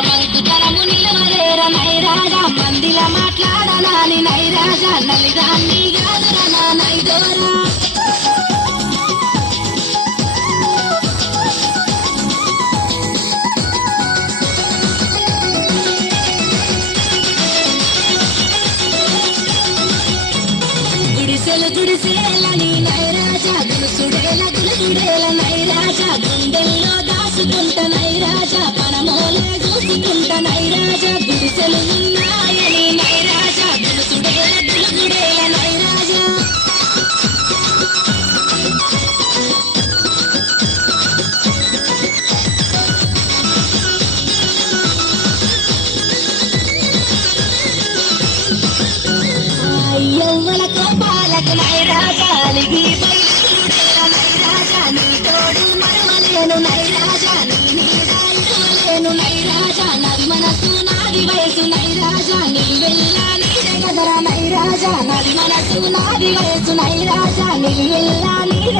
మంకుతరము నిలవలేర నైరాజా మందిల మాట్లాడనాని నైరాజా నలిదాన్ని గాదరనా నైదోరా గుడిసేలని నైరాజా గులుసుడేల నైరాజా గుండెల్లో దాసుకుంట నైరాజా పరమోలే చూసుకుంట నైరాజా గుడిసెలు ఉన్నాయని నైరాజా గులుసుడేల నైరాజా యవ్వల కోపాలకు నైరాజా అలిగి బయలుదేర నైరాజా నీ తోడు మరవలేను నైరాజా నీ నీడ ఇడవలేను నైరాజా నది మనసు నాది వయసు నైరాజా నిలువెల్లా నీదే గదరా నైరాజా నది మనసు నాది వయసు నైరాజా నిలువెల్లా నీదే